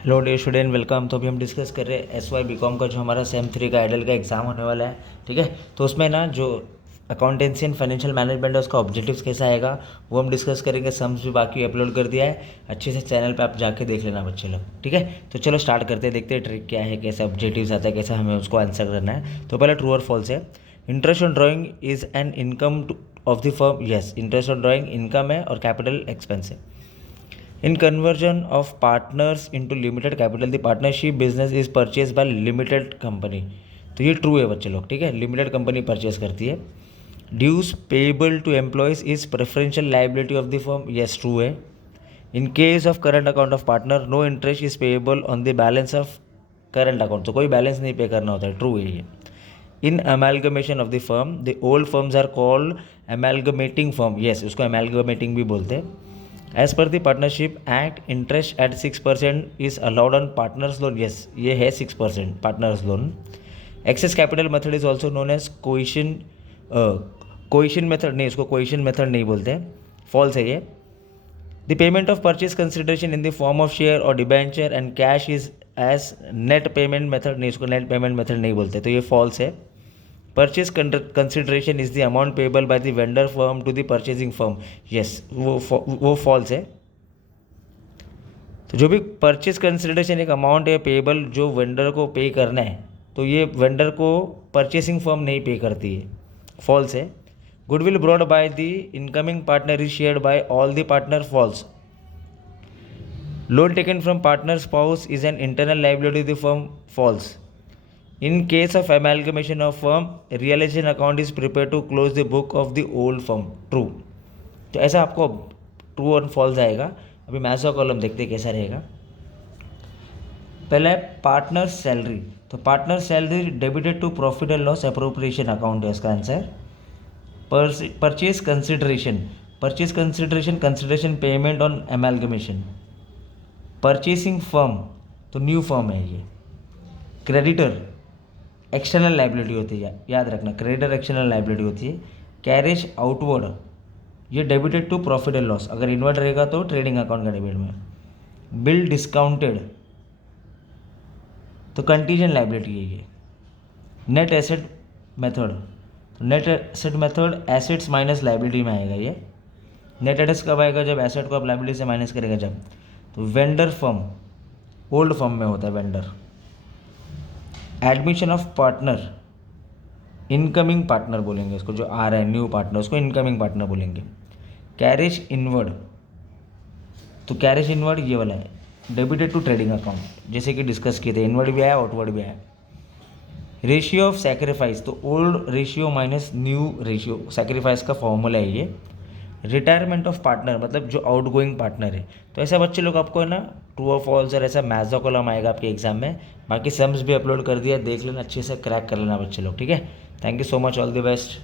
Hello dear student, welcome. तो अभी हम डिस्कस कर रहे हैं SY BCom का जो हमारा सेम 3 का आइडल का एग्ज़ाम होने वाला है। ठीक है, तो उसमें ना जो अकाउंटेंसी एंड फाइनेंशियल मैनेजमेंट है उसका ऑब्जेक्टिव्स कैसा आएगा वो हम डिस्कस करेंगे। सम्स भी बाकी अपलोड कर दिया है, अच्छे से चैनल पे आप जाके देख लेना बच्चे लोग। ठीक है, तो चलो स्टार्ट करते हैं, देखते हैं ट्रिक क्या है, कैसे ऑब्जेक्टिव्स आता है, कैसे हमें उसको आंसर करना है। तो पहले ट्रू और फॉल्स है। Interest on drawing is an income of the firm. Yes, interest on drawing income है और कैपिटल एक्सपेंस है। In conversion of partners into limited capital, the partnership business is purchased by limited company। तो ये true है बच्चे लोग। ठीक है, लिमिटेड कंपनी परचेज करती है। Dues payable to employees is preferential liability of the firm. Yes, true है। In case of current account of partner, no interest is payable on the balance of current account. तो कोई balance नहीं पे करना होता है, ट्रू है ये। In amalgamation of the firm, the old firms are called amalgamating firm. Yes, उसको अमेलगमेटिंग भी बोलते हैं। As per the partnership act, interest at 6% is allowed on partners loan. Yes, ये है 6% partners loan. Excess capital method is also known as coition method. नहीं, इसको coition method नहीं बोलते, फॉल्स है ये। The payment of purchase consideration in the form of share और debenture and cash is as net payment method. नहीं, इसको net payment method नहीं बोलते, तो ये फॉल्स है। Purchase consideration is the amount payable by the vendor firm to the purchasing firm. Yes, वो false है। तो जो भी परचेज कंसिडरेशन एक अमाउंट है पेबल जो वेंडर को पे करना है, तो ये वेंडर को परचेसिंग फर्म नहीं पे करती है, फॉल्स है। Goodwill brought by the incoming partner is shared by all the partner, false. Loan taken from partner spouse is an internal liability of the firm, false. In case of amalgamation of firm, realization account is prepared to close the book of the old firm, true। तो ऐसा आपको true और false आएगा। अभी maths का column देखते हैं कैसा रहेगा। पहला है पार्टनर सैलरी। तो partner salary debited to profit and loss appropriation account है इसका answer. Purchase consideration, purchase consideration, consideration payment on amalgamation. Purchasing firm, तो न्यू फर्म है ये। क्रेडिटर एक्सटर्नल लाइबिलिटी होती है, याद रखना, क्रेडिटर एक्सटर्नल लाइबिलिटी होती है। कैरेज आउटवर्ड, ये debited to profit and loss, अगर इनवर्ड रहेगा तो ट्रेडिंग अकाउंट का डेबिट में। बिल डिस्काउंटेड, तो कंटीजेंट लाइबिलिटी है ये। नेट एसेट मेथड, तो net asset method assets minus liability में आएगा ये। नेट एसेट्स कब आएगा? जब एसेट को आप लाइबिलिटी से माइनस करेगा जब। तो वेंडर फर्म, ओल्ड फर्म में होता है vendor. Admission of partner, incoming partner बोलेंगे इसको, जो आ रहा है न्यू पार्टनर उसको इनकमिंग पार्टनर बोलेंगे। कैरेज इनवर्ड, तो कैरेज इनवर्ड ये वाला है, डेबिटेड टू ट्रेडिंग अकाउंट, जैसे कि डिस्कस किए थे, इनवर्ड भी आया आउटवर्ड भी आया। रेशियो ऑफ सैक्रिफाइस, तो old ratio minus new ratio, sacrifice का फॉर्मूला है ये। रिटायरमेंट ऑफ पार्टनर, मतलब जो आउट गोइंग पार्टनर है। तो ऐसा बच्चे लोग आपको है ना ट्रू और फॉल्स और ऐसा मैथ्स का कॉलम आएगा आपके एग्जाम में। बाकी सम्स भी अपलोड कर दिया, देख लेना, अच्छे से क्रैक कर लेना बच्चे लोग। ठीक है, thank you so much, all the best.